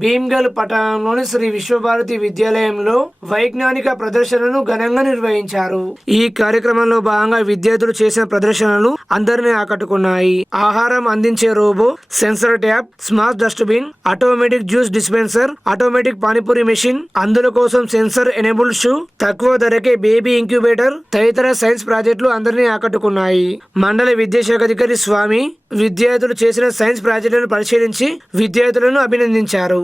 భీమ్గల్ పట్టణంలోని శ్రీ విశ్వభారతి విద్యాలయంలో వైజ్ఞానిక ప్రదర్శనను ఘనంగా నిర్వహించారు. ఈ కార్యక్రమంలో భాగంగా విద్యార్థులు చేసిన ప్రదర్శనలు అందరినీ ఆకట్టుకున్నాయి. ఆహారం అందించే robo, sensor tab, smart dustbin, automatic juice dispenser, automatic panipuri machine, అందుల కోసం సెన్సర్ ఎనేబుల్డ్ షూ, తక్కువ ధరకే బేబీ ఇంక్యుబేటర్ తదితర సైన్స్ ప్రాజెక్టులు అందరినీ ఆకట్టుకున్నాయి. మండల విద్యాశాఖ అధికారి స్వామి విద్యార్థులు చేసిన సైన్స్ ప్రాజెక్టులను పరిశీలించి విద్యార్థులను అభినందించారు.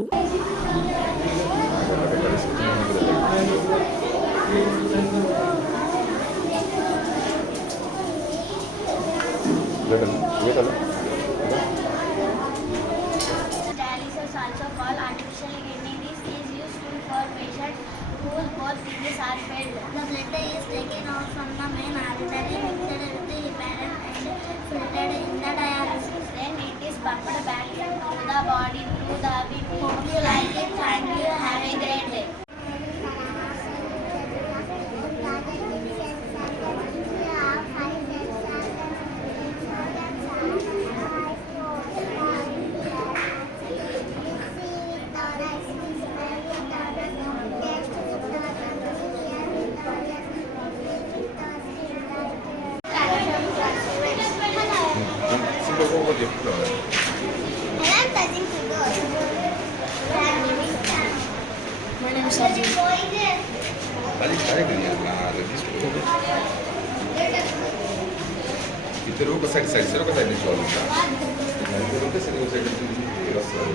Pumped back into the body through the big. Hope you like it. Thank you. Have a great day. My name is Sajid. ఇద్దరు ఒక సైడ్ సైడ్ ఒక సైడ్ నుంచి వాళ్ళు సైడ్ ఒక సైడ్ నుంచి వస్తారు.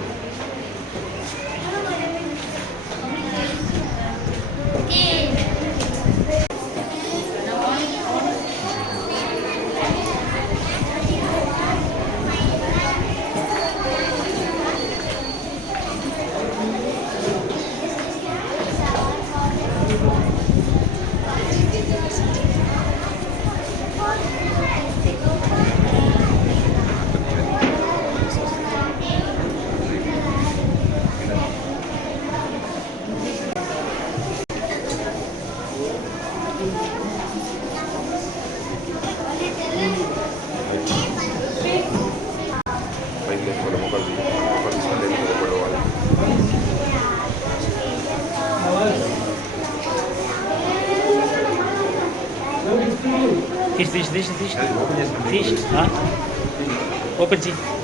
Fish. Open, see.